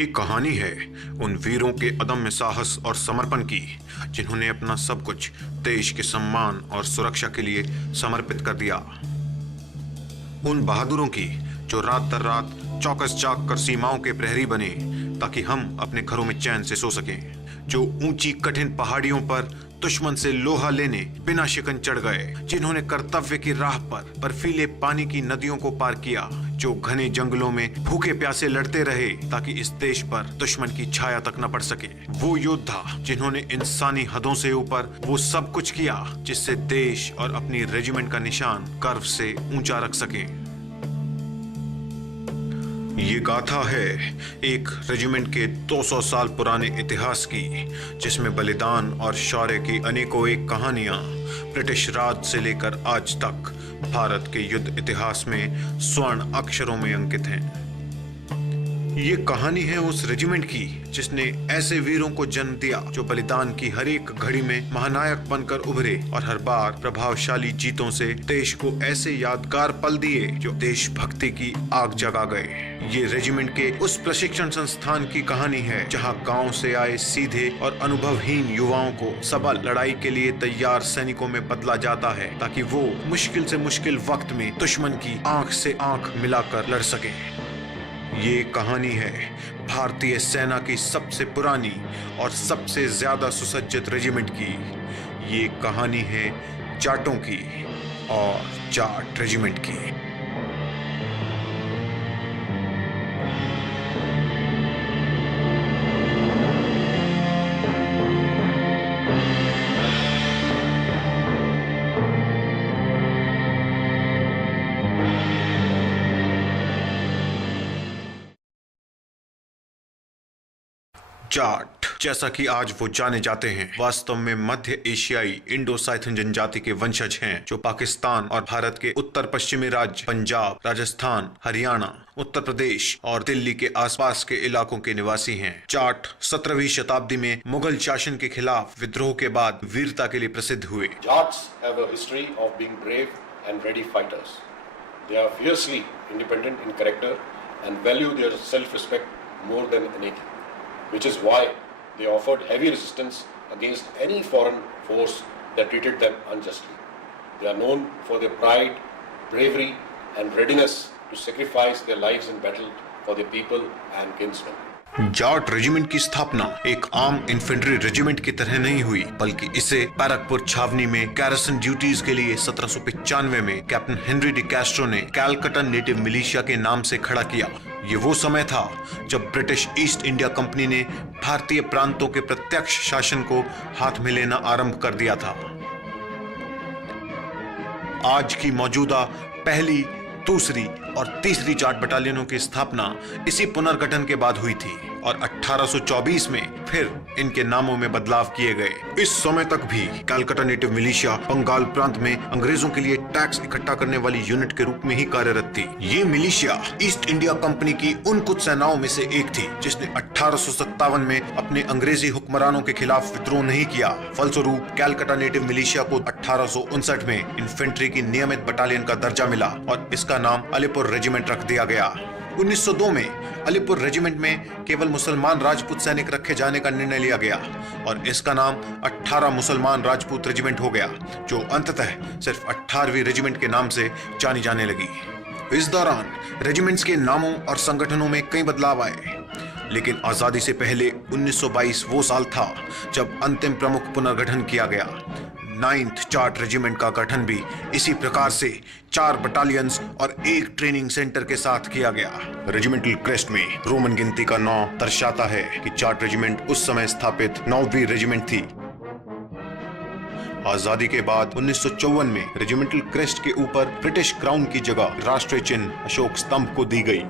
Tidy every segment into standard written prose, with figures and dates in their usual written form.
ये कहानी है उन वीरों के अदम्य साहस और समर्पण की जिन्होंने अपना सब कुछ देश के सम्मान और सुरक्षा के लिए समर्पित कर दिया। उन बहादुरों की जो रात दर रात चौकस जाग कर सीमाओं के प्रहरी बने ताकि हम अपने घरों में चैन से सो सकें, जो ऊंची कठिन पहाड़ियों पर दुश्मन से लोहा लेने बिना शिकन चढ़ गए, जिन्होंने कर्तव्य की राह पर बर्फीले पानी की नदियों को पार किया, जो घने जंगलों में भूखे प्यासे लड़ते रहे ताकि इस देश पर दुश्मन की छाया तक न पड़ सके। वो योद्धा जिन्होंने इंसानी हदों से ऊपर वो सब कुछ किया जिससे देश और अपनी रेजिमेंट का निशान गर्व से ऊंचा रख सके। ये गाथा है एक रेजिमेंट के 200 साल पुराने इतिहास की, जिसमें बलिदान और शौर्य की अनेकों एक कहानियां ब्रिटिश राज से लेकर आज तक भारत के युद्ध इतिहास में स्वर्ण अक्षरों में अंकित हैं। ये कहानी है उस रेजिमेंट की जिसने ऐसे वीरों को जन्म दिया जो बलिदान की हर एक घड़ी में महानायक बनकर उभरे और हर बार प्रभावशाली जीतों से देश को ऐसे यादगार पल दिए जो देशभक्ति की आग जगा गए। ये रेजिमेंट के उस प्रशिक्षण संस्थान की कहानी है जहां गांव से आए सीधे और अनुभवहीन युवाओं को सबल लड़ाई के लिए तैयार सैनिकों में बदला जाता है ताकि वो मुश्किल से मुश्किल वक्त में दुश्मन की आंख से आंख मिलाकर लड़ सके। ये कहानी है भारतीय सेना की सबसे पुरानी और सबसे ज्यादा सुसज्जित रेजिमेंट की। ये कहानी है जाटों की और जाट रेजिमेंट की। जाट, जैसा कि आज वो जाने जाते हैं, वास्तव में मध्य एशियाई इंडो साइथन जनजाति के वंशज हैं जो पाकिस्तान और भारत के उत्तर पश्चिमी राज्य पंजाब, राजस्थान, हरियाणा, उत्तर प्रदेश और दिल्ली के आसपास के इलाकों के निवासी हैं। जाट 17वीं शताब्दी में मुगल शासन के खिलाफ विद्रोह के बाद वीरता के लिए प्रसिद्ध हुए। Jats have a history of being brave and ready fighters. They are fiercely independent in character and value their self-respect more than anything, which is why they offered heavy resistance against any foreign force that treated them unjustly. They are known for their pride, bravery and readiness to sacrifice their lives in battle for their people and kinsmen. Jat regiment की स्थापना एक आम infantry regiment की तरह नहीं हुई, बल्कि इसे बैरकपुर छावनी में गैरिसन ड्यूटीज के लिए 1795 में कैप्टन हेनरी डी कैस्ट्रो ने कैलकटा नेटिव मिलिशिया के नाम से खड़ा किया। ये वो समय था जब ब्रिटिश ईस्ट इंडिया कंपनी ने भारतीय प्रांतों के प्रत्यक्ष शासन को हाथ में लेना आरंभ कर दिया था। आज की मौजूदा पहली, दूसरी और तीसरी जाट बटालियनों की स्थापना इसी पुनर्गठन के बाद हुई थी और 1824 में फिर इनके नामों में बदलाव किए गए। इस समय तक भी कैलकटा नेटिव मिलिशिया बंगाल प्रांत में अंग्रेजों के लिए टैक्स इकट्ठा करने वाली यूनिट के रूप में ही कार्यरत थी। ये मिलिशिया ईस्ट इंडिया कंपनी की उन कुछ सेनाओं में से एक थी जिसने 1857 में अपने अंग्रेजी हुक्मरानों के खिलाफ विद्रोह नहीं किया। फलस्वरूप कैलकटा नेटिव मिलिशिया को 1859 में इन्फेंट्री की नियमित बटालियन का दर्जा मिला और इसका नाम अलीपुर रेजिमेंट रख दिया गया। 1902 में अलीपुर रेजिमेंट में केवल मुसलमान राजपूत सैनिक रखे जाने का निर्णय लिया गया और इसका नाम 18 मुसलमान राजपूत रेजिमेंट हो गया, जो अंततः सिर्फ 18वीं रेजिमेंट के नाम से जानी जाने लगी। इस दौरान रेजिमेंट्स के नामों और संगठनों में कई बदलाव आए, लेकिन आजादी से पहले 1922 वो साल था जब अंतिम प्रमुख पुनर्गठन किया गया। 9th जाट रेजिमेंट का गठन भी इसी प्रकार से 4 बटालियंस और एक ट्रेनिंग सेंटर के साथ किया गया। रेजिमेंटल क्रेस्ट में रोमन गिनती का 9 दर्शाता है कि जाट रेजिमेंट उस समय स्थापित 9वीं रेजिमेंट थी। आजादी के बाद 1954 में रेजिमेंटल क्रेस्ट के ऊपर ब्रिटिश क्राउन की जगह राष्ट्रीय चिन्ह अशोक स्तंभ को दी गई।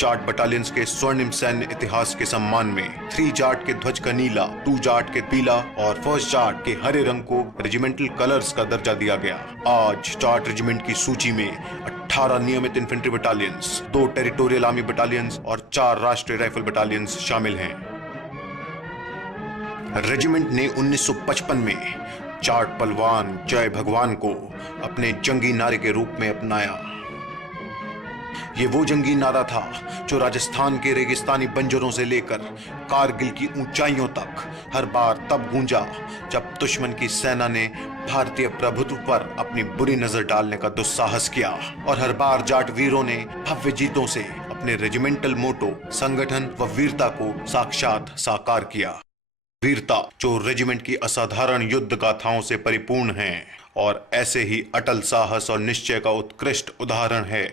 जाट बटालियंस के स्वर्णिम सैन्य इतिहास के सम्मान में 3 जाट के ध्वज का नीला, 2 जाट के पीला और 1st जाट के हरे रंग को रेजिमेंटल कलर्स का दर्जा दिया गया। आज जाट रेजिमेंट की सूची में 18 नियमित infantry battalions, 2 territorial army battalions और 4 राष्ट्रीय राइफल बटालियंस शामिल हैं। रेजिमेंट ने 1955 में जाट पहलवान जय भगवान को अपने जंगी नारे के रूप में अपनाया। ये वो जंगी नारा था जो राजस्थान के रेगिस्तानी बंजरों से लेकर कारगिल की ऊंचाइयों तक हर बार तब गूंजा जब दुश्मन की सेना ने भारतीय प्रभुत्व पर अपनी बुरी नजर डालने का दुस्साहस किया, और हर बार जाट वीरों ने भव्य जीतों से अपने रेजिमेंटल मोटो, संगठन व वीरता को साक्षात साकार किया। वीरता जो रेजिमेंट की असाधारण युद्ध गाथाओं से परिपूर्ण है, और ऐसे ही अटल साहस और निश्चय का उत्कृष्ट उदाहरण है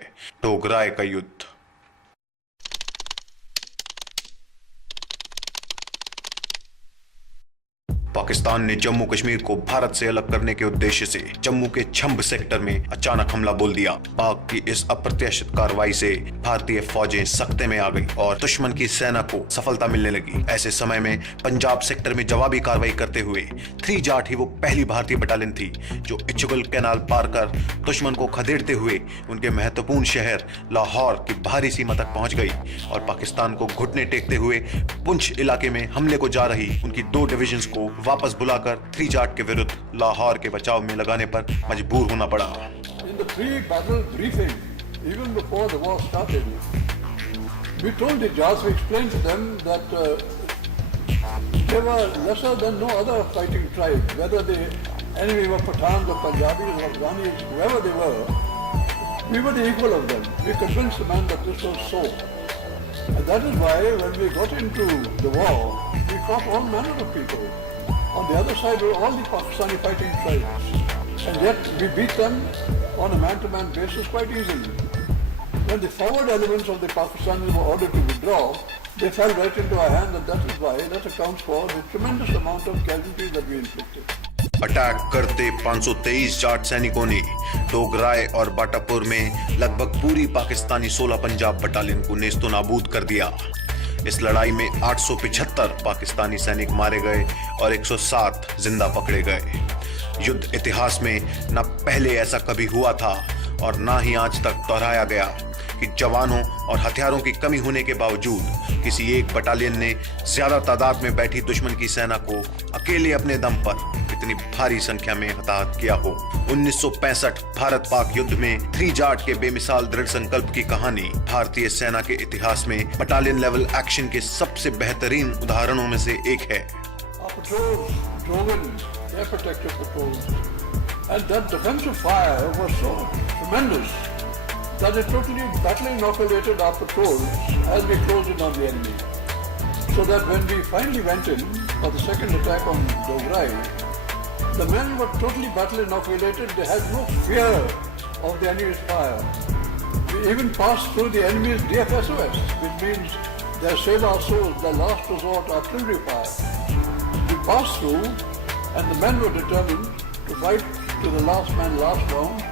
डोगराय का युद्ध। पाकिस्तान ने जम्मू कश्मीर को भारत से अलग करने के उद्देश्य से जम्मू के छंब सेक्टर में अचानक हमला बोल दिया। पाक की इस अप्रत्याशित कार्रवाई से भारतीय फौजें सख्ते में आ गई और दुश्मन की सेना को सफलता मिलने लगी। ऐसे समय में पंजाब सेक्टर में जवाबी कार्रवाई करते हुए 3 जाट ही वो पहली भारतीय बटालियन थी जो इच्छुगल कैनाल पार कर दुश्मन को खदेड़ते हुए उनके महत्वपूर्ण शहर लाहौर की बाहरी सीमा तक पहुंच गई और पाकिस्तान को घुटने टेकते हुए पुंछ इलाके में हमले को जा रही उनकी 2 डिविजन्स को वापस बुलाकर 3 जाट के विरुद्ध लाहौर के बचाव में लगाने पर मजबूर होना पड़ा। In the pre-battle briefing, even before the war started, we told the Jats, we explained to them that they were lesser than no other fighting tribe, whether the enemy were Pathans or Punjabis or Afghanis, whoever they were, we were the equal of them. We convinced the man that this was so. And that is why when we got into the war, we fought all manner of people. On the other side were all the Pakistani fighting tribes, and yet we beat them on a man-to-man basis quite easily. When the forward elements of the Pakistanis were ordered to withdraw, they fell right into our hands, and that is why that accounts for the tremendous amount of casualties that we inflicted. Attack करते 523 जाट सैनिकों ने डोगराय और बाटापुर में लगभग पूरी Pakistani 16 Punjab battalion को Nesto नाबूद कर दिया। इस लड़ाई में 875 पाकिस्तानी सैनिक मारे गए और 107 जिंदा पकड़े गए। युद्ध इतिहास में न पहले ऐसा कभी हुआ था और न ही आज तक दोहराया गया कि जवानों और हथियारों की कमी होने के बावजूद किसी एक बटालियन ने ज्यादा तादाद में बैठी दुश्मन की सेना को अकेले अपने दम पर इतनी भारी संख्या में हताहत किया हो। 1965 भारत पाक युद्ध में 3 जाट के बेमिसाल दृढ़ संकल्प की कहानी भारतीय सेना के इतिहास में बटालियन लेवल एक्शन के सबसे बेहतरीन उदाहरणों में से एक है। That it totally battle inoculated our patrols as we closed in on the enemy. So that when we finally went in for the second attack on Dograi, the men were totally battle inoculated. They had no fear of the enemy's fire. We even passed through the enemy's DFSOS, which means their sailor souls, their last resort artillery fire. We passed through, and the men were determined to fight to the last man, last round.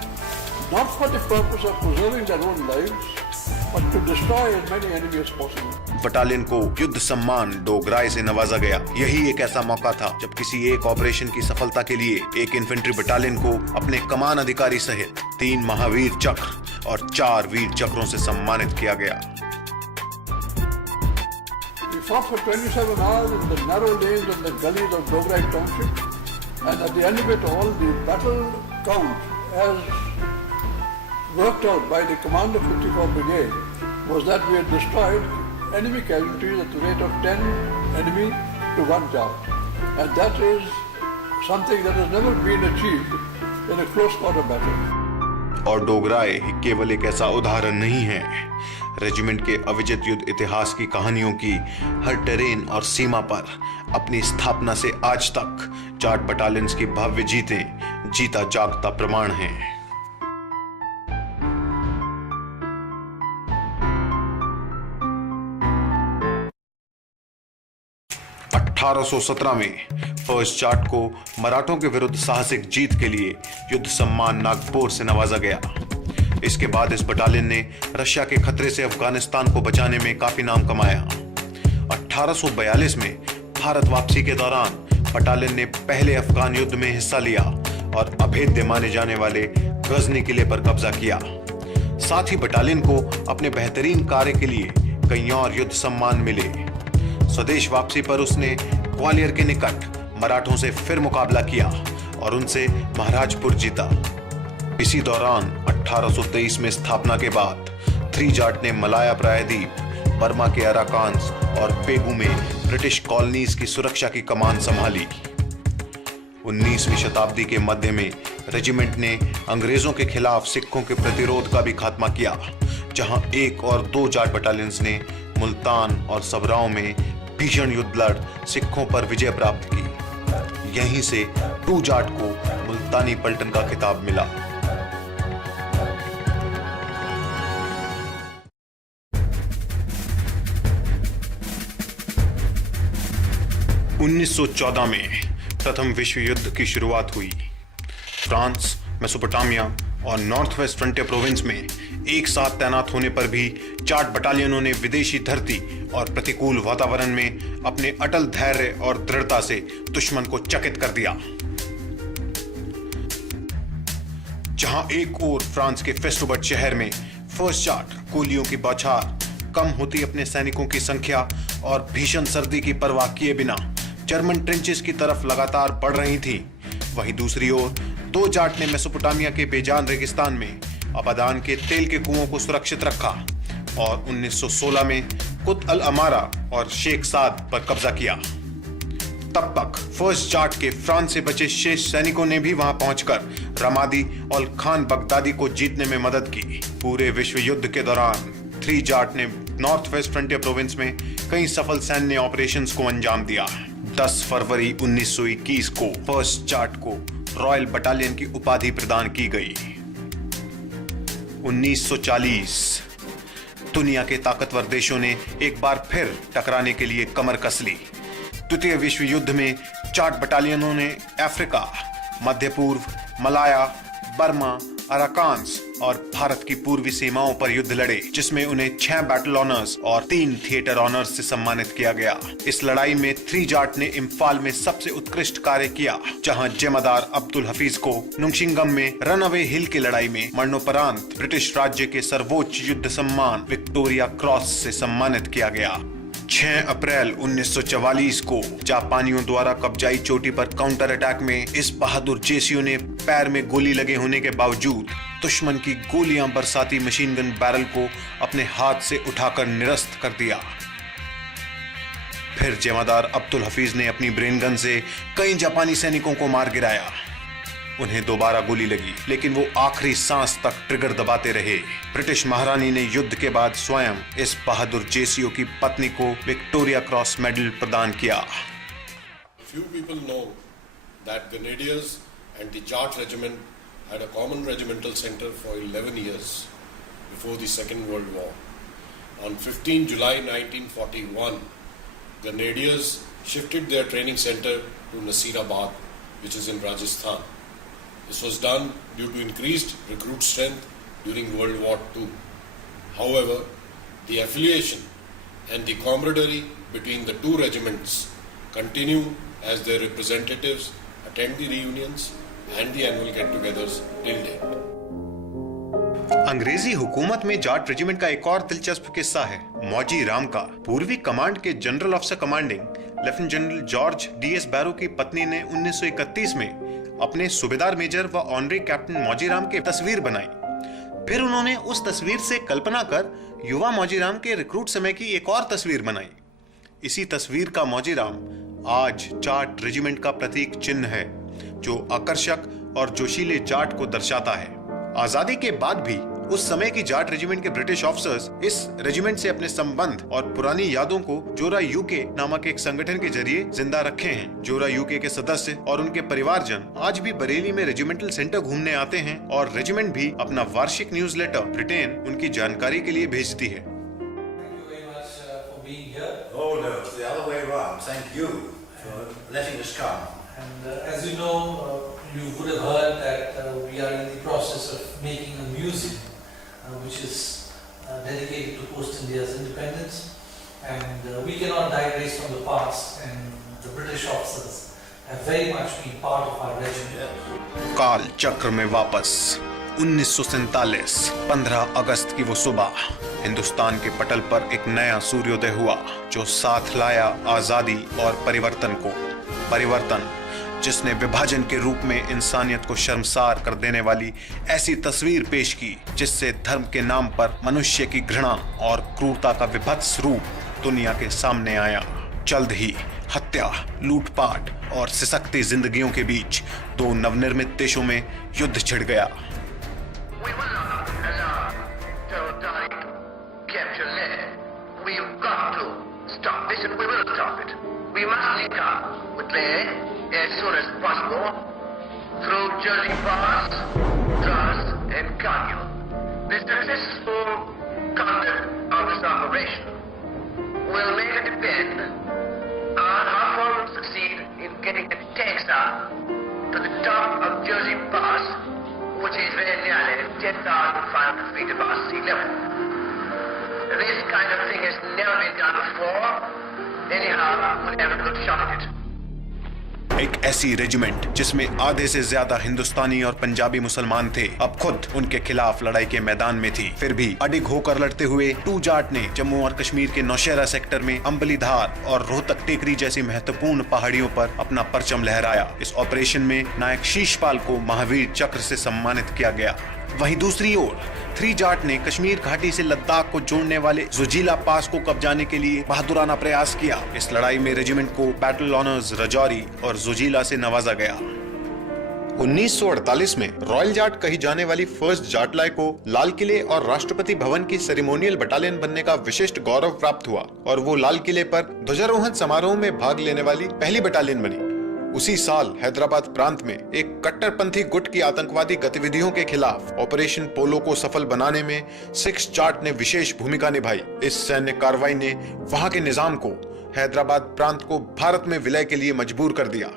Not for the purpose of preserving their own lives, but to destroy as many enemies as possible. Battalion को युद्ध सम्मान डोगराय से नवाजा गया। यही एक ऐसा मौका था जब किसी एक ऑपरेशन की सफलता के लिए एक इन्फेंट्री बटालियन को अपने कमान अधिकारी सहित 3 महावीर चक्र और 4 वीर चक्रों से सम्मानित किया गया। We fought for 27 hours in the narrow lanes and the gullies of Dograi Township, and at the end of it all, the battle count as worked out by the commander of 54 Brigade was that we had destroyed enemy casualties at the rate of 10 enemy to 1 Jat. And that is something that has never been achieved in a close quarter battle. और डोगराय केवल एक ऐसा उदाहरण नहीं है। Regiment के अविजित युद्ध इतिहास की कहानियों की हर टेरेन और सीमा पर अपनी स्थापना से आज तक जाट बटालियंस की भव्य जीतें जीता जागता प्रमाण हैं। 1817 में फर्स्ट जाट को मराठों के विरुद्ध साहसिक जीत के लिए युद्ध सम्मान नागपुर से नवाजा गया। इसके बाद इस बटालियन ने रशिया के खतरे से अफगानिस्तान को बचाने में काफी नाम कमाया। 1842 में भारत वापसी के दौरान बटालियन ने पहले अफगान युद्ध में हिस्सा लिया और अभेद्य माने जाने वाले गजनी किले पर कब्जा किया। साथ ही बटालियन को अपने बेहतरीन कार्य के लिए कई और युद्ध सम्मान मिले। स्वदेश वापसी पर उसने ग्वालियर के निकट मराठों से फिर मुकाबला किया और उनसे महाराजपुर जीता। इसी दौरान 1823 में स्थापना के बाद थ्री जाट ने मलाया प्रायद्वीप, बर्मा के अराकान्स और पेगू में ब्रिटिश कॉलोनीज की सुरक्षा की कमान संभाली। 19वीं शताब्दी के मध्य में रेजिमेंट ने अंग्रेजों के खिलाफ सिखों के प्रतिरोध का भी खात्मा किया, जहां 1 और 2 जाट बटालियंस ने मुल्तान और सबराओं में भीषण युद्ध लड़ सिखों पर विजय प्राप्त की। यहीं से 2 जाट को मुल्तानी पलटन का खिताब मिला। उन्नीस 1914 में प्रथम विश्व युद्ध की शुरुआत हुई। फ्रांस, मेसोपोटामिया और नॉर्थ वेस्ट फ्रंटियर प्रोविंस में एक साथ तैनात होने पर भी जाट बटालियनों ने विदेशी धरती और प्रतिकूल वातावरण में अपने अटल धैर्य और दृढ़ता से दुश्मन को चकित कर दिया। जहां एक ओर फ्रांस के फेस्टोबर्ट शहर में फर्स्ट जाट गोलियों की बौछार, कम होती अपने सैनिकों की संख्या और भीषण सर्दी की परवाह किए बिना जर्मन ट्रेंचेस की तरफ लगातार बढ़ रही थी, वहीं दूसरी ओर 2 जाट ने मेसोपोटामिया के बेजान रेगिस्तान में अबादान के तेल के कुओं को सुरक्षित रखा और 1916 में कुत अल अमारा और शेख साद पर कब्जा किया। तब तक फर्स्ट जाट के फ्रांस से बचे शेष सैनिकों ने भी वहां पहुंचकर रमादी और खान बगदादी को जीतने में मदद की। पूरे विश्व युद्ध के दौरान 3 जाट ने नॉर्थ वेस्ट फ्रंटियर प्रोविंस में कई सफल सैन्य ऑपरेशंस को अंजाम दिया। 10 फरवरी 1921 को फर्स्ट जाट को रॉयल बटालियन की उपाधि प्रदान की गई। 1940 दुनिया के ताकतवर देशों ने एक बार फिर टकराने के लिए कमर कस ली। द्वितीय विश्व युद्ध में जाट बटालियनों ने अफ्रीका, मध्य पूर्व, मलाया, बर्मा, अराकान्स और भारत की पूर्वी सीमाओं पर युद्ध लड़े, जिसमें उन्हें 6 बैटल ऑनर्स और 3 थिएटर ऑनर्स से सम्मानित किया गया। इस लड़ाई में 3 जाट ने इम्फाल में सबसे उत्कृष्ट कार्य किया, जहां जमादार अब्दुल हफीज को नुंगशिंगम में रनअवे हिल की लड़ाई में मरणोपरांत ब्रिटिश राज्य के सर्वोच्च युद्ध सम्मान विक्टोरिया क्रॉस से सम्मानित किया गया। 6 अप्रैल 1944 को जापानियों द्वारा कब्जाई चोटी पर काउंटर अटैक में इस बहादुर जेसीओ ने पैर में गोली लगे होने के बावजूद दुश्मन की गोलियां बरसाती मशीन गन बैरल को अपने हाथ से उठाकर निरस्त कर दिया। फिर जमादार अब्दुल हफीज ने अपनी ब्रेन गन से कई जापानी सैनिकों को मार गिराया। उन्हें दोबारा गोली लगी, लेकिन वो आखिरी सांस तक ट्रिगर दबाते रहे। ब्रिटिश महारानी ने युद्ध के बाद स्वयं इस बहादुर जेसीओ की पत्नी को विक्टोरिया क्रॉस मेडल प्रदान किया। Few people know that Grenadiers and the Jat Regiment had a common regimental center for 11 years before the Second World War. On 15 July 1941, Grenadiers shifted their training center to Nasirabad, which is in Rajasthan. This was done due to increased recruit strength during World War II. However, the affiliation and the camaraderie between the 2 regiments continue as their representatives attend the reunions and the annual get-togethers till date. अंग्रेजी हुकूमत में Jat regiment का एक और दिलचस्प किस्सा है मौजी राम का। पूर्वी कमांड के general officer commanding lieutenant general George DS Barrow की पत्नी ने 1931 में अपने सूबेदार मेजर व ऑनरी कैप्टन मौजीराम की तस्वीर बनाई। फिर उन्होंने उस तस्वीर से कल्पना कर युवा मौजीराम के रिक्रूट समय की एक और तस्वीर बनाई। इसी तस्वीर का मौजीराम आज जाट रेजिमेंट का प्रतीक चिन्ह है, जो आकर्षक और जोशीले जाट को दर्शाता है। आजादी के बाद भी उस समय की जाट रेजिमेंट के ब्रिटिश ऑफिसर्स इस रेजिमेंट से अपने संबंध और पुरानी यादों को जोरा यूके नामक एक संगठन के जरिए जिंदा रखे हैं। जोरा यूके के सदस्य और उनके परिवारजन आज भी बरेली में रेजिमेंटल सेंटर घूमने आते हैं और रेजिमेंट भी अपना वार्षिक न्यूज़लेटर ब्रिटेन उनकी जानकारी के लिए भेजती है। Oh no, it's the other way around. Thank you for letting us come. And as you know, you would have heard that we are in the process of making a museum which is dedicated to post-India's independence, and we cannot digress from the past, and the British officers have very much been part of our regiment. काल चक्र में वापस 1947 15 अगस्त की वो सुबह हिंदुस्तान के पटल पर एक नया सूर्योदय हुआ, जो साथ लाया आजादी और परिवर्तन को। परिवर्तन जिसने विभाजन के रूप में इंसानियत को शर्मसार कर देने वाली ऐसी तस्वीर पेश की जिससे धर्म के नाम पर मनुष्य की घृणा और क्रूरता का विभत्स रूप दुनिया के सामने आया। जल्द ही हत्या, लूटपाट और सिसकती जिंदगियों के बीच दो नवनिर्मित देशों में युद्ध छिड़ गया। We will not allow territorial capture land. We've got to stop this and we will stop it. We must link up with land as soon as possible through Jersey Pass, Drass and Canyon. The successful conduct of this operation will mainly depend on how far we succeed in getting the tanks out to the top of Jersey Pass, which is very nearly 10,500 feet above sea level. This kind of thing has never been done before. Anyhow, we'll have a good shot at it. एक ऐसी regiment जिसमें आधे से ज्यादा हिंदुस्तानी और पंजाबी मुसलमान थे, अब खुद उनके खिलाफ लड़ाई के मैदान में थी। फिर भी अडिग होकर लड़ते हुए टू जाट ने जम्मू और कश्मीर के नौशेरा सेक्टर में अंबली धार और रोहतक टेकरी जैसी महत्वपूर्ण पहाड़ियों पर अपना परचम लहराया। इस ऑपरेशन में नायक शीशपाल को महावीर चक्र से सम्मानित किया गया। वहीं दूसरी ओर थ्री जाट ने कश्मीर घाटी से लद्दाख को जोड़ने वाले जोजिला पास को कब्जाने के लिए बहादुराना प्रयास किया। इस लड़ाई में रेजिमेंट को बैटल ऑनर्स रजौरी और जोजिला से नवाजा गया। 1948 में रॉयल जाट कही जाने वाली फर्स्ट जाटलाई को लाल किले और राष्ट्रपति भवन की सेरेमोनियल बटालियन बनने का विशिष्ट गौरव प्राप्त हुआ और वो लाल किले पर ध्वजारोहण समारोह में भाग लेने वाली पहली बटालियन बनी। उसी साल हैदराबाद प्रांत में एक कट्टरपंथी गुट की आतंकवादी गतिविधियों के खिलाफ ऑपरेशन पोलो को सफल बनाने में 6 जाट ने विशेष भूमिका निभाई। इस सैन्य कार्रवाई ने वहां के निजाम को हैदराबाद प्रांत को भारत में विलय के लिए मजबूर कर दिया।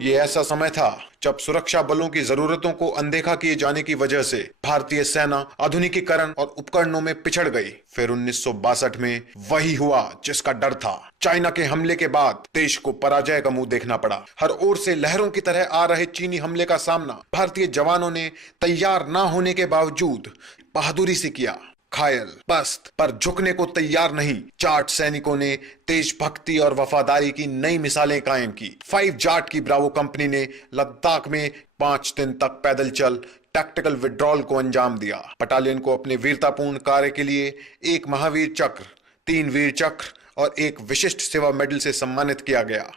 ये ऐसा समय था जब सुरक्षा बलों की जरूरतों को अनदेखा किए जाने की वजह से भारतीय सेना आधुनिकीकरण और उपकरणों में पिछड़ गई। फिर 1962 में वही हुआ जिसका डर था। चाइना के हमले के बाद देश को पराजय का मुंह देखना पड़ा। हर ओर से लहरों की तरह आ रहे चीनी हमले का सामना भारतीय जवानों ने तैयार न होने के बावजूद बहादुरी से किया। घायल, पस्त पर झुकने को तैयार नहीं, जाट सैनिकों ने देशभक्ति और वफादारी की नई मिसालें कायम की। 5 जाट की ब्रावो कंपनी ने लद्दाख में 5 दिन तक पैदल चल टैक्टिकल विड्रॉल को अंजाम दिया। बटालियन को अपने वीरतापूर्ण कार्य के लिए 1 महावीर चक्र, 3 वीर चक्र और 1 विशिष्ट सेवा मेडल से सम्मानित किया गया।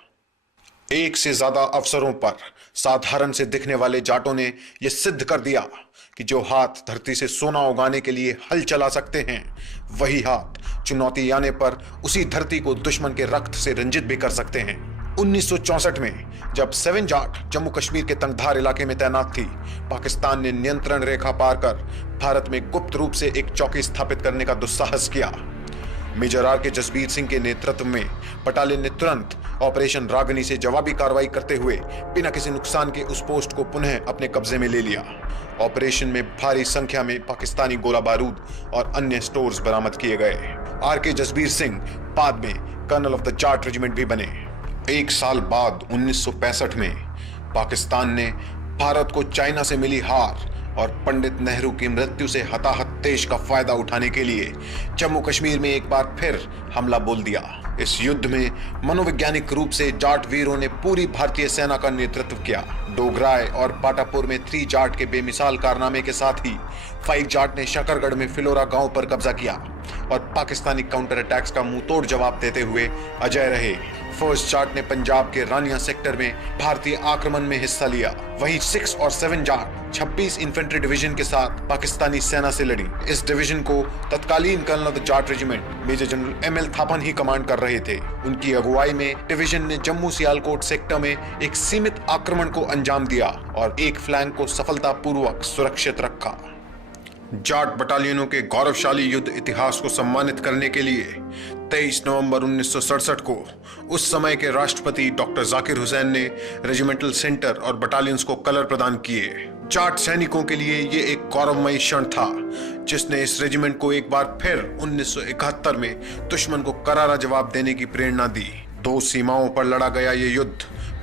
एक से ज्यादा अवसरों पर साधारण से दिखने वाले जाटों ने यह सिद्ध कर दिया कि जो हाथ धरती से सोना उगाने के लिए हल चला सकते हैं, वही हाथ चुनौती आने पर उसी धरती को दुश्मन के रक्त से रंजित भी कर सकते हैं। 1964 में जब 7 जाट जम्मू कश्मीर के तंगधार इलाके में तैनात थी, पाकिस्तान ने नियंत्रण रेखा पार कर भारत में गुप्त रूप से एक चौकी स्थापित करने का दुस्साहस किया। मेजर आर के जसबीर सिंह के नेतृत्व में बटालियन ने तुरंत ऑपरेशन रागनी से जवाबी कार्रवाई करते हुए बिना किसी नुकसान के उस पोस्ट को पुनः अपने कब्जे में ले लिया। ऑपरेशन में भारी संख्या में पाकिस्तानी गोला बारूद और अन्य स्टोर्स बरामद किए गए। आर के जसबीर सिंह बाद में colonel of the Jat regiment भी बने। 1 साल बाद 1965 में पाकिस्तान ने भारत को चाइना से मिली हार और पंडित नेहरू की मृत्यु से हताहत देश का फायदा उठाने के लिए जम्मू कश्मीर में एक बार फिर हमला बोल दिया। इस युद्ध में मनोवैज्ञानिक रूप से जाट वीरों ने पूरी भारतीय सेना का नेतृत्व किया। डोगराय और बाटापुर में 3 जाट के बेमिसाल कारनामे के साथ ही 5 जाट ने शकरगढ़ में फिलोरा गांव पर कब्जा किया और पाकिस्तानी काउंटर अटैक्स का मुंहतोड़ जवाब देते हुए अजय रहे। फर्स्ट जाट ने पंजाब के रानिया सेक्टर में भारतीय आक्रमण में हिस्सा लिया। वहीं 6 और 7 जाट 26 इन्फेंट्री डिवीजन के साथ पाकिस्तानी सेना से लड़ी। इस डिवीजन को तत्कालीन colonel of the Jat regiment major general ML Thapan ही कमांड कर रहे थे। उनकी अगुवाई में डिवीजन ने जम्मू सियालकोट सेक्टर में एक सीमित आक्रमण को अंजाम दिया और एक फ्लैंक को सफलतापूर्वक सुरक्षित रखा। जाट बटालियनों के गौरवशाली युद्ध इतिहास को सम्मानित करने के लिए 23 नवंबर 1967 को उस समय के राष्ट्रपति डॉक्टर जाकिर हुसैन ने रेजिमेंटल सेंटर और बटालियंस को कलर प्रदान किए। जाट सैनिकों के लिए ये एक गौरवमयी क्षण था जिसने इस रेजिमेंट को एक बार फिर 1971 में दुश्मन को करारा जवाब देने की प्रेरणा दी। 2 सीमाओं पर लड़ा गया ये युद्ध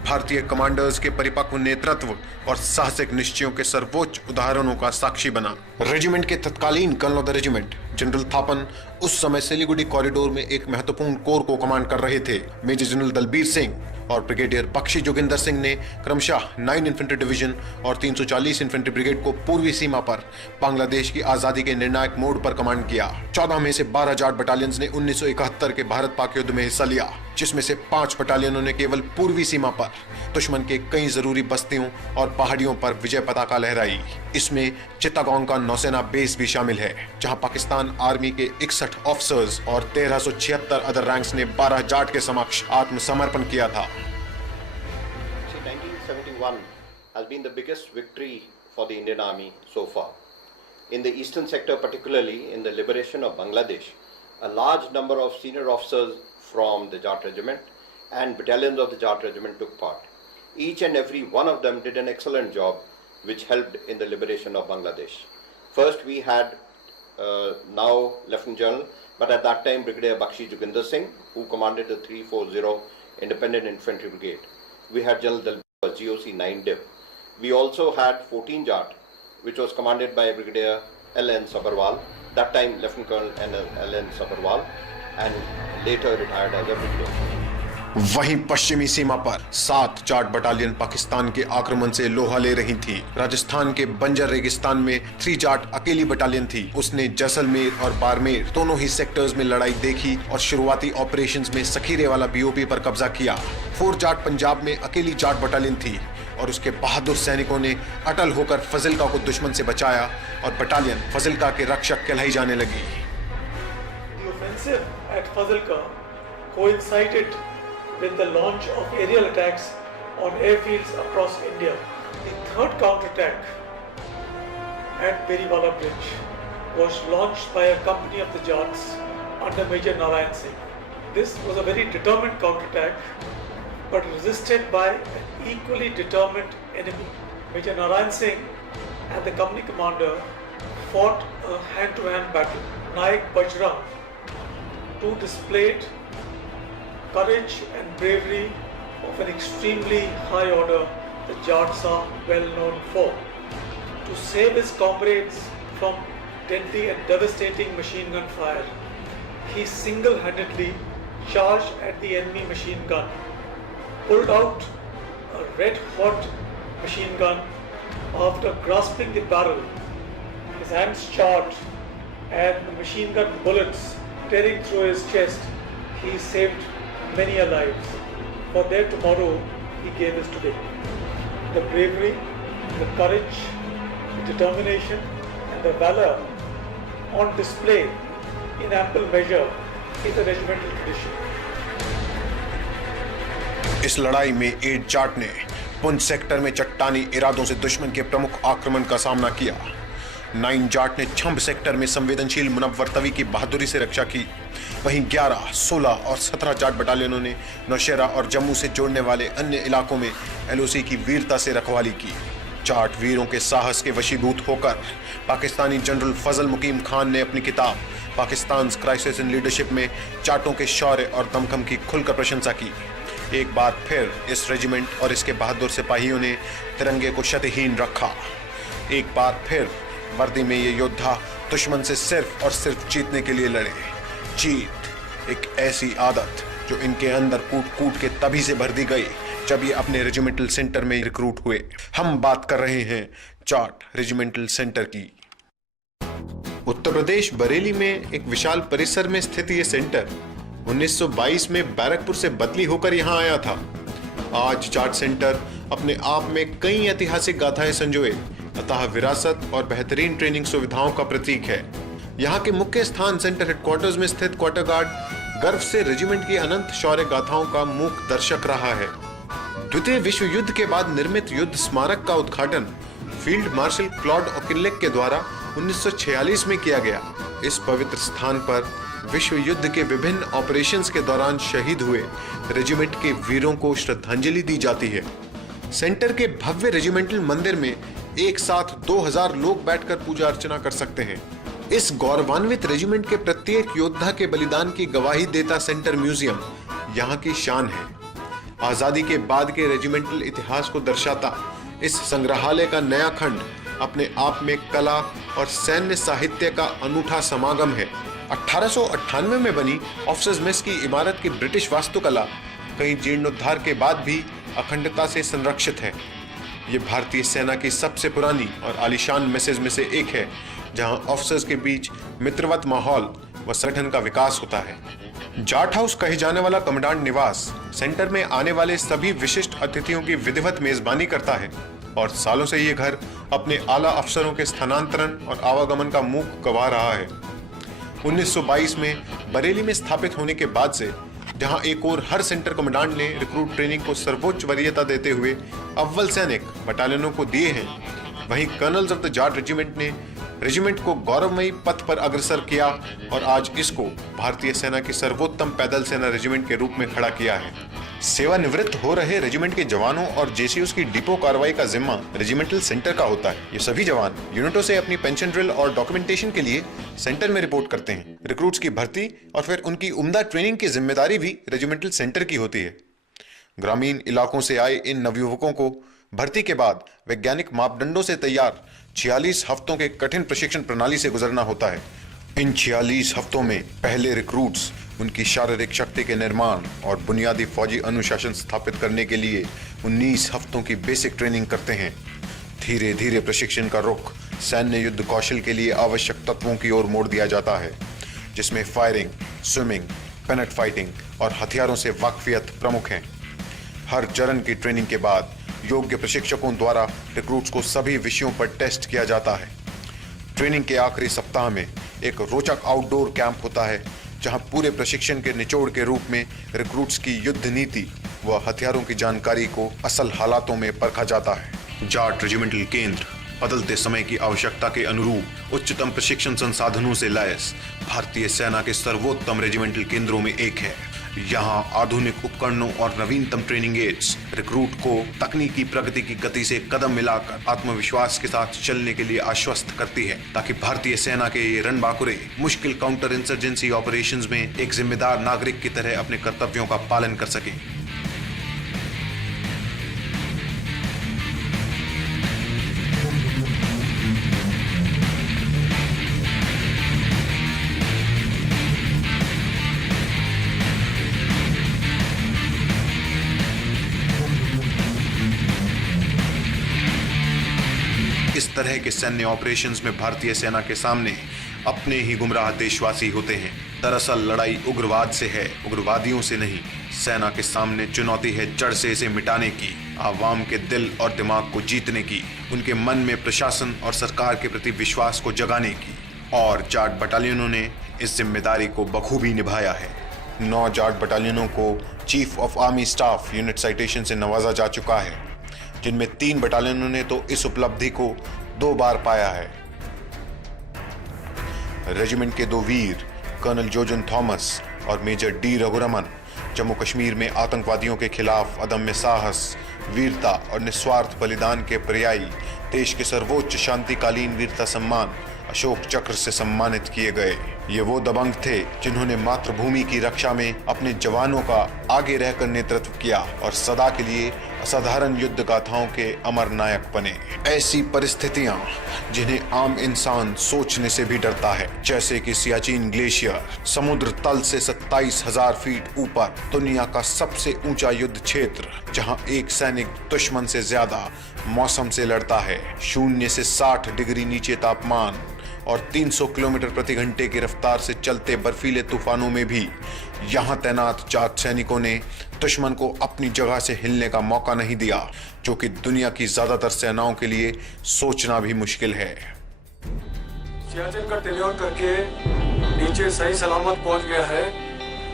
भारतीय कमांडर्स के परिपक्व नेतृत्व और साहसिक निश्चयों के सर्वोच्च उदाहरणों का साक्षी बना। रेजिमेंट के तत्कालीन colonel of the regiment general Thapan उस समय सिलीगुड़ी कॉरिडोर में एक महत्वपूर्ण कोर को कमांड कर रहे थे। मेजर जनरल दलबीर सिंह और ब्रिगेडियर बख्शी जोगिंदर सिंह ने क्रमशः 9 इन्फेंट्री डिवीजन और 340 इन्फेंट्री ब्रिगेड को पूर्वी सीमा पर बांग्लादेश की आजादी के निर्णायक मोड़ पर कमांड किया। 14 में से 12 जाट बटालियंस ने 1971 के भारत पाक युद्ध में हिस्सा लिया, जिसमें से 5 बटालियनों ने केवल पूर्वी सीमा पर दुश्मन के कई जरूरी बस्तियों और पहाड़ियों पर विजय पताका लहराई। इसमें चित्तागोंग का नौसेना बेस भी शामिल है, जहां पाकिस्तान आर्मी के 61 ऑफिसर्स और 1376 अदर रैंक्स ने 12 जाट के समक्ष आत्मसमर्पण किया था। 1971 has been the biggest victory for the Indian Army so far. In the eastern sector, particularly in the liberation of Bangladesh, a large number of senior officers from the Jat Regiment and battalions of the Jat Regiment took part. Each and every one of them did an excellent job, which helped in the liberation of Bangladesh. First, we had now Lieutenant General, but at that time Brigadier Bख्शी Joginder Singh, who commanded the 340 Independent Infantry Brigade. We had General Dalbas, GOC 9 Div. We also had 14 Jat, which was commanded by Brigadier L.N. Sabharwal, that time Lieutenant Colonel L.N. Sabharwal, and later retired as a brigadier. वहीं पश्चिमी सीमा पर 7 Jat battalion Pakistan के आक्रमण से लोहा ले रही थी। राजस्थान के बंजर रेगिस्तान में 3 जाट अकेली बटालियन थी। उसने जैसलमेर और बाड़मेर दोनों ही सेक्टर्स में लड़ाई देखी और शुरुआती ऑपरेशंस में सखीरे वाला बीओपी पर कब्जा किया। 4 जाट पंजाब में अकेली जाट बटालियन थी और उसके बहादुर सैनिकों ने अटल होकर फजिल्का को दुश्मन से बचाया और बटालियन फजिल्का के रक्षक कहलाई जाने लगी। The offensive at Fazilka coincided with the launch of aerial attacks on airfields across India. The third counterattack at Beriwala Bridge was launched by a company of the Jats under Major Narayan Singh. This was a very determined counterattack, but resisted by an equally determined enemy. Major Narayan Singh and the company commander fought a hand-to-hand battle. Naik Bajrang, who displayed courage and bravery of an extremely high order the Jats are well known for. To save his comrades from deadly and devastating machine gun fire, he single-handedly charged at the enemy machine gun, pulled out a red-hot machine gun. After grasping the barrel, his hands charged and the machine gun bullets tearing through his chest, he saved many lives. For their tomorrow, he gave us today. The bravery, the courage, the determination and the valor on display in ample measure is a regimental tradition. इस लड़ाई में 8 जाट ने Poonch sector में चट्टानी इरादों से दुश्मन के प्रमुख आक्रमण का सामना किया। 9 जाट ने छंब सेक्टर में संवेदनशील मुनव्वर तवी की बहादुरी से रक्षा की। वहीं 11, 16 और 17 जाट बटालियनों ने नौशेरा और जम्मू से जोड़ने वाले अन्य इलाकों में एलओसी की वीरता से रखवाली की। जाट वीरों के साहस के वशीभूत होकर पाकिस्तानी जनरल फजल मुकीम खान ने अपनी किताब पाकिस्तान क्राइसिस इन लीडरशिप में जाटों के शौर्य और दमखम की खुलकर प्रशंसा की। एक बार फिर इस रेजिमेंट और इसके बहादुर सिपाहियों ने तिरंगे को क्षतिहीन रखा। एक बार फिर वर्दी में ये योद्धा दुश्मन से सिर्फ और सिर्फ जीतने के लिए लड़े। जीत एक ऐसी आदत जो इनके अंदर कूट कूट के तभी से भर दी गई जब ये अपने रेजिमेंटल सेंटर में रिक्रूट हुए। हम बात कर रहे हैं जाट रेजिमेंटल सेंटर की। उत्तर प्रदेश बरेली में एक विशाल परिसर में स्थित ये सेंटर 1922 में बैरकपुर से बदली होकर यहां आया था। आज जाट सेंटर अपने आप में कई ऐतिहासिक गाथाएं संजोए, अतः विरासत और बेहतरीन ट्रेनिंग सुविधाओं का प्रतीक है। यहाँ के मुख्य स्थान सेंटर हेडक्वार्टर्स में स्थित क्वार्टर गार्ड गर्व से रेजिमेंट की अनंत शौर्य गाथाओं का मूक दर्शक रहा है। द्वितीय विश्व युद्ध के बाद निर्मित युद्ध स्मारक का उद्घाटन फील्ड मार्शल क्लॉड ओकिनलेक के द्वारा 1946 में किया गया। इस पवित्र स्थान पर विश्व युद्ध के विभिन्न ऑपरेशंस के दौरान शहीद हुए रेजिमेंट के वीरों को श्रद्धांजलि दी जाती है। सेंटर के भव्य रेजिमेंटल मंदिर में एक साथ 2000 लोग बैठकर पूजा अर्चना कर सकते हैं। इस गौरवान्वित रेजिमेंट के प्रत्येक योद्धा के बलिदान की गवाही देता सेंटर म्यूजियम यहाँ की शान है। आजादी के बाद के रेजिमेंटल इतिहास को दर्शाता इस संग्रहालय का नया खंड अपने आप में कला और सैन्य साहित्य का अनूठा समागम है। 1898 में बनी ऑफिसर्स मेस की इमारत की ब्रिटिश वास्तुकला कई जीर्णोद्धार के बाद भी अखंडता से संरक्षित है। ये भारतीय सेना की सबसे पुरानी और आलीशान मैसेज में से एक है, जहां ऑफिसर्स के बीच मित्रवत माहौल व संगठन का विकास होता है। जाट हाउस कहे जाने वाला कमांडेंट निवास सेंटर में आने वाले सभी विशिष्ट अतिथियों की विधिवत मेजबानी करता है और सालों से ये घर अपने आला अफसरों के स्थानांतरण और आवागमन का मुख गंवा रहा है। 1922 में बरेली में स्थापित होने के बाद से जहां एक और हर सेंटर कमांडेंट ने रिक्रूट ट्रेनिंग को सर्वोच्च वरीयता देते हुए अव्वल सैनिक बटालियनों को दिए हैं, वहीं colonel's of the Jat regiment ने रेजिमेंट को गौरवमयी पथ पर अग्रसर किया और आज इसको भारतीय सेना की सर्वोत्तम पैदल सेना रेजिमेंट के रूप में खड़ा किया है। सेवानिवृत्त हो रहे रेजिमेंट के जवानों और जेसीयूज की डिपो कार्रवाई का जिम्मा रेजिमेंटल सेंटर का होता है। ये सभी जवान यूनिटों से अपनी पेंशन ड्रिल और डॉक्यूमेंटेशन के लिए सेंटर में रिपोर्ट करते हैं। रिक्रूट्स की भर्ती और फिर उनकी उम्दा ट्रेनिंग की जिम्मेदारी भी रेजिमेंटल सेंटर की होती है। ग्रामीण इलाकों से आए इन नवयुवकों को भर्ती के बाद वैज्ञानिक मापदंडों से तैयार 46 हफ्तों के कठिन प्रशिक्षण प्रणाली से गुजरना होता है। इन 46 हफ्तों में पहले रिक्रूट्स उनकी शारीरिक शक्ति के निर्माण और बुनियादी फौजी अनुशासन स्थापित करने के लिए 19 हफ्तों की बेसिक ट्रेनिंग करते हैं। धीरे धीरे प्रशिक्षण का रुख सैन्य युद्ध कौशल के लिए आवश्यक तत्वों की ओर मोड़ दिया जाता है, जिसमें फायरिंग, स्विमिंग, पेनट फाइटिंग और हथियारों से वाकफियत प्रमुख हैं। हर चरण की ट्रेनिंग के बाद योग्य प्रशिक्षकों द्वारा रिक्रूट्स को सभी विषयों पर टेस्ट किया जाता है। ट्रेनिंग के आखिरी सप्ताह में एक रोचक आउटडोर कैंप होता है, जहां पूरे प्रशिक्षण के निचोड़ के रूप में रिक्रूट्स की युद्ध नीति व हथियारों की जानकारी को असल हालातों में परखा जाता है। जाट रेजिमेंटल केंद्र बदलते समय की आवश्यकता के अनुरूप उच्चतम प्रशिक्षण संसाधनों से लैस भारतीय सेना के सर्वोत्तम रेजिमेंटल केंद्रों में एक है। यहाँ आधुनिक उपकरणों और नवीनतम ट्रेनिंग एड्स रिक्रूट को तकनीकी प्रगति की गति से कदम मिलाकर आत्मविश्वास के साथ चलने के लिए आश्वस्त करती है, ताकि भारतीय सेना के ये रणबांकुरे मुश्किल काउंटर इंसर्जेंसी ऑपरेशंस में एक जिम्मेदार नागरिक की तरह अपने कर्तव्यों का पालन कर सके। इस तरह के सैन्य ऑपरेशंस में भारतीय सेना के सामने अपने ही गुमराह देशवासी होते हैं। दरअसल लड़ाई उग्रवाद से है, उग्रवादियों से नहीं। सेना के सामने चुनौती है जड़ से इसे मिटाने की, आवाम के दिल और दिमाग को जीतने की, उनके मन में प्रशासन और सरकार के प्रति विश्वास को जगाने की। और जाट बटालियनों ने इस जिम्मेदारी को बखूबी निभाया है। 9 जाट बटालियनों को chief of army staff unit citation से नवाजा जा चुका है, जिनमें 3 बटालियनों ने तो इस उपलब्धि को 2 बार पाया है। रेजिमेंट के 2 वीर कर्नल जोजन थॉमस और मेजर डी रघुरमन जम्मू कश्मीर में आतंकवादियों के खिलाफ अदम्य साहस, वीरता और निस्वार्थ बलिदान के पर्यायी देश के सर्वोच्च शांतिकालीन वीरता सम्मान अशोक चक्र से सम्मानित किए गए। ये वो दबंग थे जिन्होंने मातृभूमि की रक्षा में अपने जवानों का आगे रहकर नेतृत्व किया और सदा के लिए असाधारण युद्ध गाथाओं के अमर नायक बने। ऐसी परिस्थितियां जिन्हें आम इंसान सोचने से भी डरता है, जैसे कि सियाचिन ग्लेशियर, समुद्र तल से 27,000 फीट ऊपर दुनिया का सबसे ऊंचा युद्ध क्षेत्र, जहां एक सैनिक दुश्मन से ज्यादा मौसम से लड़ता है। 0 से 60 डिग्री नीचे तापमान और 300 किलोमीटर प्रति घंटे की रफ्तार से चलते बर्फीले तूफानों में भी यहाँ तैनात जाट सैनिकों ने दुश्मन को अपनी जगह से हिलने का मौका नहीं दिया, जो कि दुनिया की ज्यादातर सेनाओं के लिए सोचना भी मुश्किल है। सियाचिन का टेलीऑन करके नीचे सही सलामत पहुंच गया है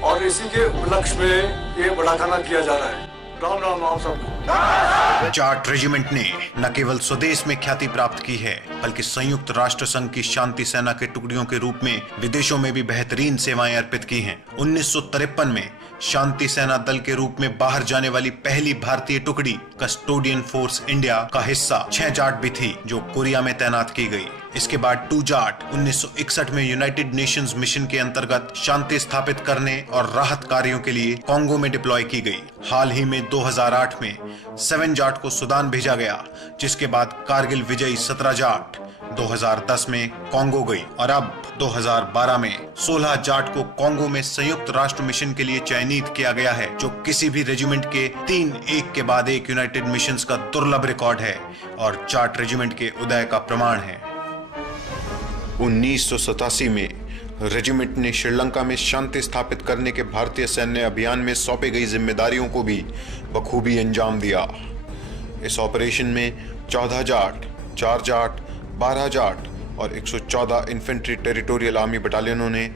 और इसी के उपलक्ष्य में ये बड़ा खाना किया जा रहा है। राम राम राम सबको। जाट रेजिमेंट ने न केवल स्वदेश में ख्याति प्राप्त की है, बल्कि संयुक्त राष्ट्र संघ की शांति सेना के टुकड़ियों के रूप में विदेशों में भी बेहतरीन सेवाएं अर्पित की हैं। 1953 में शांति सेना दल के रूप में बाहर जाने वाली पहली भारतीय टुकड़ी कस्टोडियन फोर्स इंडिया का हिस्सा 6 जाट भी थी, जो कोरिया में तैनात की गई। इसके बाद 2 जाट 1961 में यूनाइटेड नेशंस मिशन के अंतर्गत शांति स्थापित करने और राहत कार्यों के लिए कांगो में डिप्लॉय की गई। हाल ही में 2008 में 7 जाट को सूडान भेजा गया, जिसके बाद कारगिल विजयी 17 जाट 2010 में कोंगो गई और अब 2012 में 16 जाट को कोंगो में संयुक्त राष्ट्र मिशन के लिए चयनित किया गया है, जो किसी भी रेजिमेंट के 3 एक के बाद एक यूनाइटेड मिशंस का दुर्लभ रिकॉर्ड है और जाट रेजिमेंट के उदय का प्रमाण है। 1987 में रेजिमेंट ने श्रीलंका में शांति स्थापित करने के भारतीय सैन्य अभियान में सौंपी गई जिम्मेदारियों को भी बखूबी अंजाम दिया। इस ऑपरेशन में 14 जाट, 4 जाट, 12 जाट और 114 इन्फेंट्री टेरिटोरियल आर्मी बटालियनों ने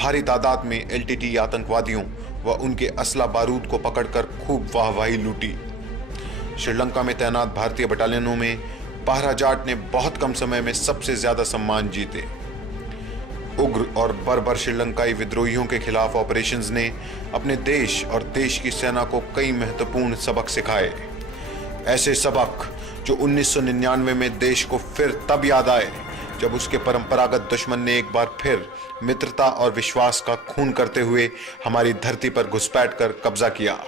भारी तादाद में एलटीटी आतंकवादियों व उनके असला बारूद को पकड़कर खूब वाहवाही लूटी। श्रीलंका में तैनात भारतीय बटालियनों में 12 जाट ने बहुत कम समय में सबसे ज्यादा सम्मान जीते। उग्र और बर्बर श्रीलंकाई विद्रोहियों के खिलाफ ऑपरेशंस ने अपने देश और देश की सेना को कई महत्वपूर्ण सबक सिखाए। ऐसे सबक जो 1999 में देश को फिर तब याद आए जब उसके परंपरागत दुश्मन ने एक बार फिर मित्रता और विश्वास का खून करते हुए हमारी धरती पर घुसपैठ कर कब्जा किया।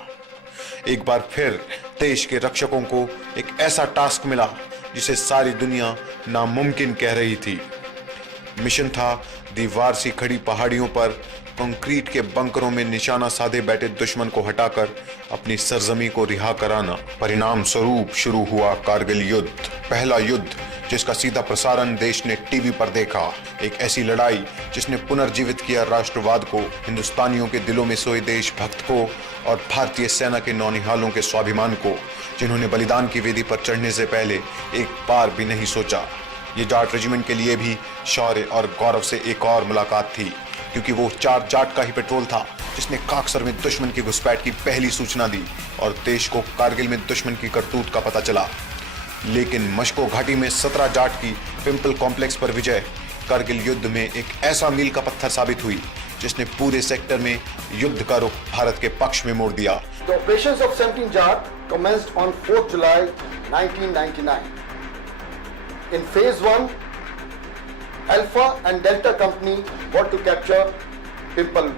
एक बार फिर देश के रक्षकों को एक ऐसा टास्क मिला जिसे सारी दुनिया नामुमकिन कह रही थी। मिशन था दीवार सी खड़ी पहाड़ियों पर कंक्रीट के बंकरों में निशाना साधे बैठे दुश्मन को हटाकर अपनी सरजमी को रिहा कराना। परिणाम स्वरूप शुरू हुआ कारगिल युद्ध, पहला युद्ध जिसका सीधा प्रसारण देश ने टीवी पर देखा। एक ऐसी लड़ाई जिसने पुनर्जीवित किया राष्ट्रवाद को, हिंदुस्तानियों के दिलों में सोए देशभक्त को और भारतीय सेना के नौनिहालों के स्वाभिमान को, जिन्होंने बलिदान की वेदी पर चढ़ने से पहले एक बार भी नहीं सोचा। ये जाट रेजिमेंट के लिए भी शौर्य और गौरव से एक और मुलाकात थी, क्योंकि वो 4 जाट का ही पेट्रोल था जिसने काकसर में दुश्मन की घुसपैठ की पहली सूचना दी और देश को कारगिल में दुश्मन की करतूत का पता चला। लेकिन मशको घाटी में 17 जाट की पिंपल कॉम्प्लेक्स पर विजय कारगिल युद्ध में एक ऐसा मील का पत्थर साबित हुई जिसने पूरे सेक्टर में युद्ध का रुख भारत के पक्ष में मोड़ दिया। The operations of 17 Jat commenced on 4th July 1999. In phase 1, Alpha and Delta Company were to capture Pimple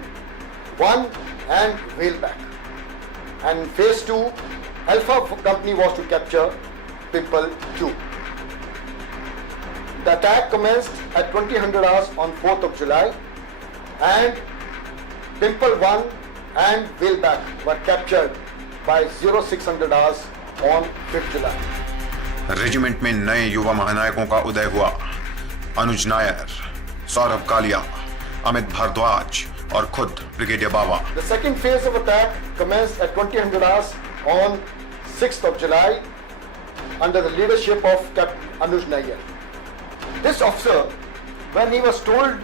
1 and Whaleback. And in phase 2, Alpha Company was to capture Pimple 2. The attack commenced at 2000 hours on 4th of July and Pimple 1 and Whaleback were captured by 0600 hours on 5th July. Regiment में नए युवा महानायकों का उदय हुआ। अनुज नायर, सौरभ कालिया, अमित भारद्वाज और खुद brigadier Bawa. The second phase of attack commenced at 2000 hours on 6th of July under the leadership of Captain Anuj Nair. This officer, when he was told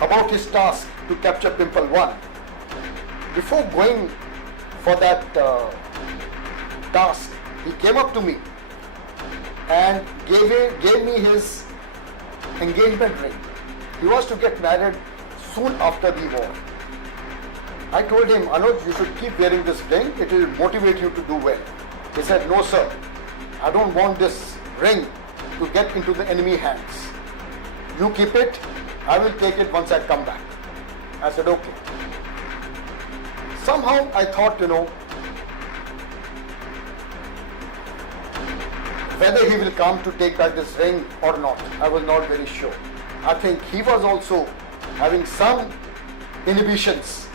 about his task to capture Pimple 1, before going for that task, he came up to me and gave me his engagement ring. He was to get married soon after the war. I told him, Anuj, you should keep wearing this ring. It will motivate you to do well. He said, no sir, I don't want this ring to get into the enemy hands. You keep it, I will take it once I come back. I said, okay. Somehow I thought, whether he will come to take back this ring or not, I was not very sure. I think he was also having some inhibitions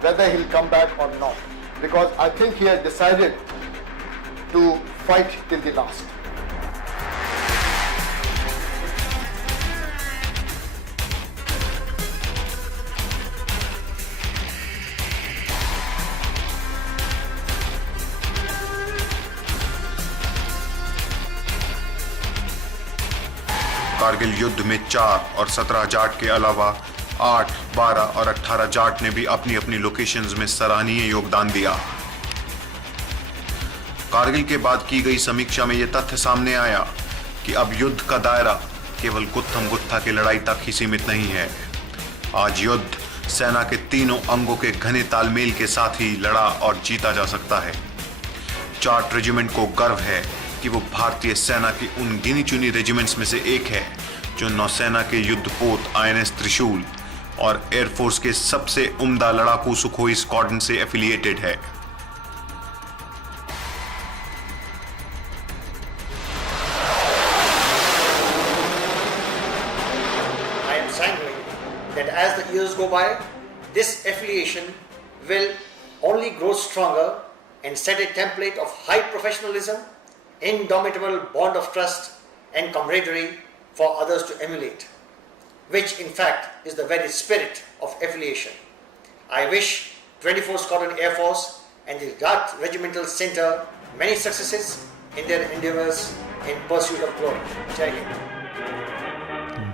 whether he'll come back or not, because I think he had decided to fight till the last. Kargil युद्ध में 4 और 17 जाट के अलावा 8, 12 और 18 जाट ने भी अपनी अपनी लोकेशंस में सराहनीय योगदान दिया। कारगिल के बाद की गई समीक्षा में यह तथ्य सामने आया कि अब युद्ध का दायरा केवल गुत्थम गुत्था की लड़ाई तक ही सीमित नहीं है। आज युद्ध सेना के तीनों अंगों के घने तालमेल के साथ ही लड़ा और जीता जा सकता है। जाट रेजिमेंट को गर्व है कि वो भारतीय सेना की उन गिनी चुनी रेजिमेंट्स में से एक है जो नौसेना के युद्धपोत INS त्रिशूल और एयरफोर्स के सबसे उम्दा लड़ाकू सुखोई स्क्वाड्रन से एफिलिएटेड है। years go by, this affiliation will only grow stronger and set a template of high professionalism, indomitable bond of trust and camaraderie for others to emulate, which in fact is the very spirit of affiliation. I wish 24th Scotland Air Force and the Guard Regimental Centre many successes in their endeavours in pursuit of glory. Jai Hind.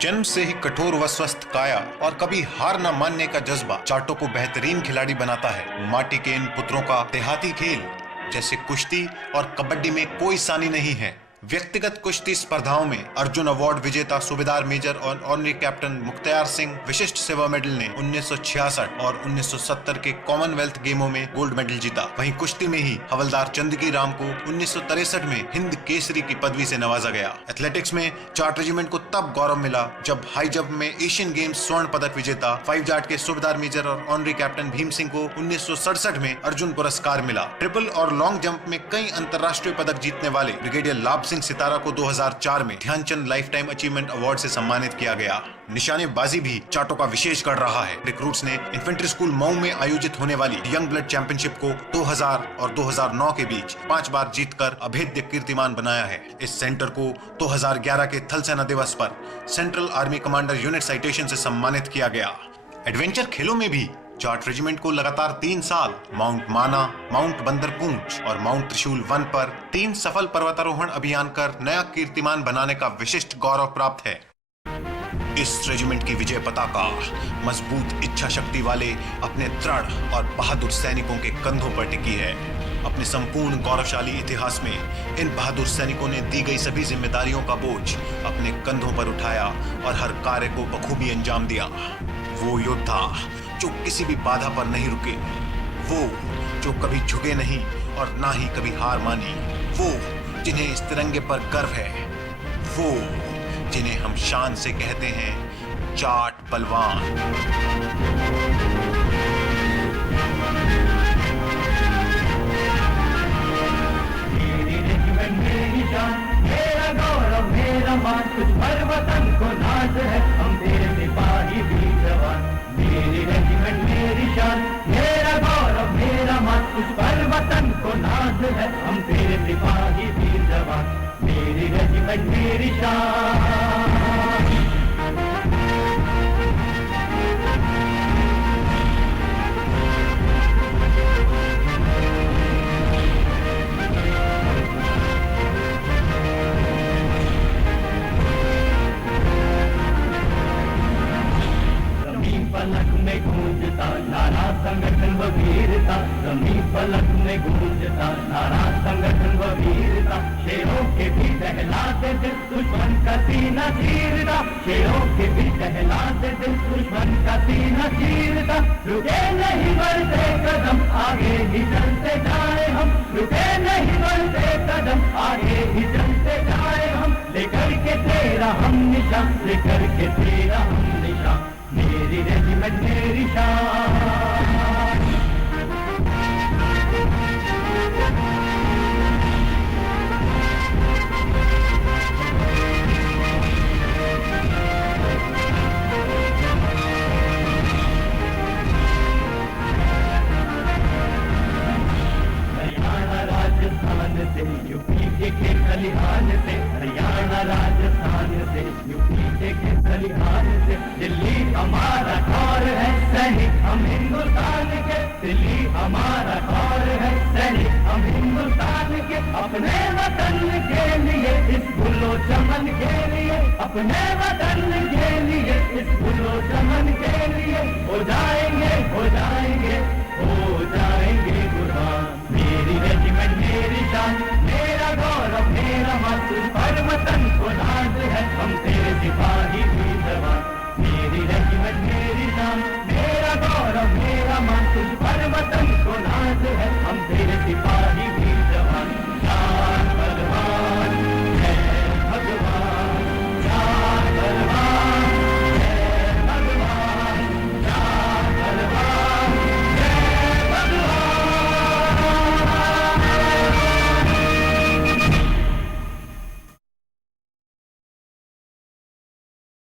जन्म से ही कठोर व स्वस्थ काया और कभी हार न मानने का जज्बा जाटों को बेहतरीन खिलाड़ी बनाता है। माटी के इन पुत्रों का देहाती खेल जैसे कुश्ती और कबड्डी में कोई सानी नहीं है। व्यक्तिगत कुश्ती स्पर्धाओं में अर्जुन अवार्ड विजेता सूबेदार मेजर और ऑनरी कैप्टन मुख्तार सिंह विशिष्ट सेवा मेडल ने 1966 और 1970 के कॉमनवेल्थ गेमों में गोल्ड मेडल जीता। वहीं कुश्ती में ही हवलदार चंदगी राम को 1963 में हिंद केसरी की पदवी से नवाजा गया। एथलेटिक्स में जाट रेजिमेंट को तब गौरव मिला जब हाई जंप में एशियन गेम्स स्वर्ण पदक विजेता 5 जाट के सूबेदार मेजर और ऑनरी कैप्टन भीम सिंह को 1967 में अर्जुन पुरस्कार मिला। ट्रिपल और लॉन्ग जंप में कई अंतर्राष्ट्रीय पदक जीतने वाले ब्रिगेडियर लाभ सिंह सितारा को 2004 में Dhyanchand lifetime achievement award से सम्मानित किया गया। निशानेबाजी भी जाटों का विशेष कर रहा है। रिक्रूट्स ने इन्फेंट्री स्कूल मऊ में आयोजित होने वाली यंग ब्लड चैंपियनशिप को 2000 और 2009 के बीच 5 बार जीतकर अभेद्य कीर्तिमान बनाया है। इस सेंटर को 2011 के थल सेना दिवस पर central army commander unit citation से सम्मानित किया गया। एडवेंचर खेलों में भी जाट रेजिमेंट को लगातार 3 साल माउंट माना, माउंट बंदरपूंछ और माउंट त्रिशूल 1 पर 3 सफल पर्वतारोहण अभियान कर नया कीर्तिमान बनाने का विशिष्ट गौरव प्राप्त है। इस रेजिमेंट की विजय पताका मजबूत इच्छा शक्ति वाले अपने दृढ़ और बहादुर सैनिकों के कंधों पर टिकी है। अपने संपूर्ण गौरवशाली इतिहास में इन बहादुर सैनिकों ने दी गई सभी जिम्मेदारियों का बोझ अपने कंधों पर उठाया और हर कार्य को बखूबी अंजाम दिया। वो योद्धा जो किसी भी बाधा पर नहीं रुके, वो जो कभी झुके नहीं और ना ही कभी हार मानी, वो जिन्हें इस तिरंगे पर गर्व है, वो जिन्हें हम शान से कहते हैं जाट पलवान। मेरी रेजिमेंट मेरी जान, मेरा गौरव मेरा मान, कुछ हर वतन को नाज है, हम तेरे सिपाही वीर जवान। मेरी रेजिमेंट मेरी शान, मेरा गौरव मेरा मान, कुछ हर वतन को नाज है, हम तेरे सिपाही वीर जवान। मेरी रेजिमेंट मेरी शान। पलक में गूंजता नारा संगठन व वीरता, जमीन पलक में गूंजता नारा संगठन व वीरता, शेरों के भी दहलाते दिल दुश्मन का सीना चीरता, शेरों के भी दहलाते दिल दुश्मन का सीना चीरता। रुके नहीं बढ़ते कदम आगे ही चलते जाए हम, रुके नहीं बढ़ते कदम आगे ही चलते जाए हम, लेकर के तेरा हम निशान, लेकर के तेरा हम निशान। मेरी रेजिमेंट मेरी शान। हरियाणा राजस्थान से यूपी के खलिहान से, हरियाणा राजस्थान से यूपी के खलिहान से, दिल्ली हमारा घर है सैनिक हम हिंदुस्तान के, दिल्ली हमारा घर है सैनिक हम हिंदुस्तान के। अपने वतन के लिए इस गुलो चमन के लिए, अपने वतन के लिए इस गुलो चमन के लिए, हो जाएंगे हो जाएंगे हो जाएंगे कुर्बान। मेरी रेजिमेंट मेरी शान, मेरा गौरव मेरा मान, तुझ पर वतन को नाज है, हम तेरे सिपाही वीर जवान। मेरी रेजिमेंट मेरी शान, मेरा गौरव मेरा मान, तुझ पर वतन को नाज है, हम तेरे सिपाही